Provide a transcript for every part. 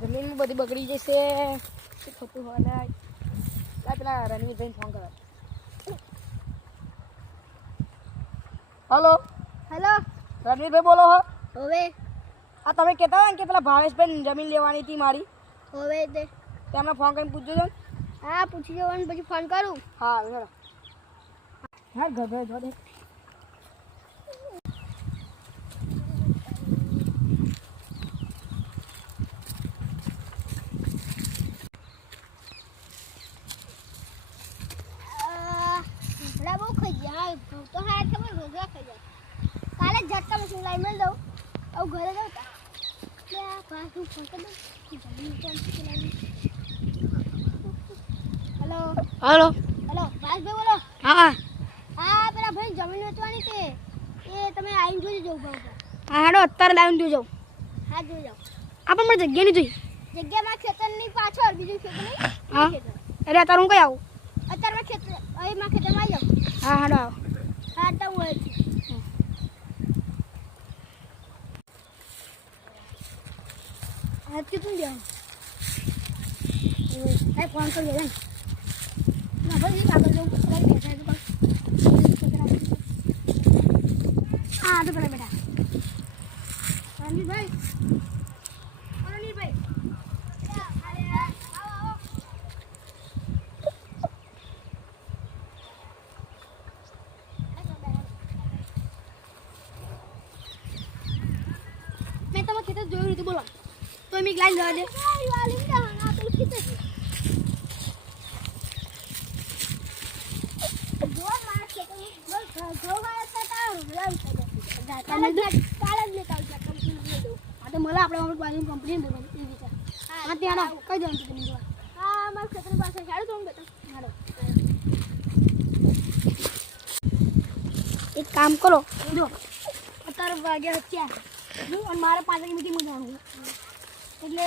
જમીન બધી બગડી જશે શું થતું હોય ને પેલા રણવીરભાઈને ફોન કરો. હલો હેલો રણવીરભાઈ બોલો હો? હવે આ તમે કહેતા હતા ને કે પેલા ભાવેશભાઈ જમીન લેવાની હતી મારી, હવે તે તેમને ફોન કરીને પૂછજો છો ને. હા પૂછી જવાનું પછી ફોન કરું. હા બરાબર. હા ગભરાઈ જો દે. બહુ ખાઈ ગયા તો હા ખબર રોજા ખાઈ જાય. કાલે ઝટકા મશીન લાવી મળી દઉં આવું ઘરે જાઉં પાછું ફોન કરી દઉં. હેલો હલો હેલો ભાઈ બોલો. હા હા પેલા ભાઈ જમીન વેચવાની કે એ તમે આવીને જોઈ જવું ભાવ. હા હાડો અત્યારે લાવીને જોઈ જાઉં. હા જોઈ જાઓ. આપણે મને જગ્યા નહીં જોઈ. જગ્યામાં ખેતરની પાછળ બીજું ખેતર નહીં. હા એટલે અત્યારે હું કઈ આવું? અત્યારે મેં ખેતર અહીંમાં ખેતરમાં આવી જાઉં. હા હાડો આવો. હા તો હું હા કેટલું દેવાનું? ફોન કરી દે ને ભાઈ આગળ જવું હા તો પેલા બેટા રણજીતભાઈ રણજીતભાઈ મેં તમારા ખેતર જોયું રીતે બોલો તો એમ એક લાઈન જવા દે. મને આપણે બાજુ કંપની બોલો હા ત્યાં કઈ જવાનું તમે જોવા. હા મારા ખેતર પાસે સારું તો બેટા હાડો એક કામ કરો, જો અત્યારે વાગ્યા ત્યાં હું અને મારે 5 વાગે મીટિંગમાં જવાનું એટલે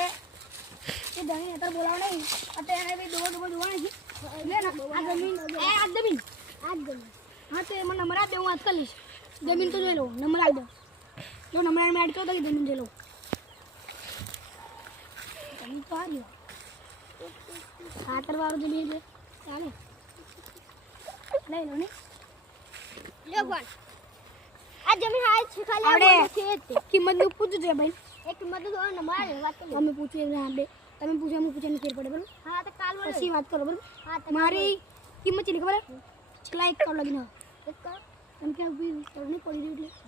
એ દહીં અત્યારે બોલાવો નહીં. અત્યારે ભાઈ ડોબો જોવાના છે એટલે આ જમીન હા તો એમાં નંબર આપી દે. હું વાત કરી લઈશ. જમીન તો જોઈ લઉં નંબર આપી દઉં. જો નંબર એડ કરો તો જમીન જોઈ લઉં. જમીન તો આ લ્યો ખાતરવાળું જમીન છે ચાલે લઈ લો ને. લ્યો ફોન આ જમીન હાલ છે ખાલી આપણે કિંમત નું પૂછું છે ભાઈ. એક કિંમત તો નંબર આવે વાત કરી. અમે પૂછીએ આપણે તમે પૂછો અમે પૂછીને ફેર પડે બરાબર. હા તો કાલ પછી વાત કરો બરાબર. હા મારી કિંમત કેટલી ખબર? છેલ્લા 1 કરોડ લગીને એક કરોડ એમ કે નહીં પડી રહ્યું એટલે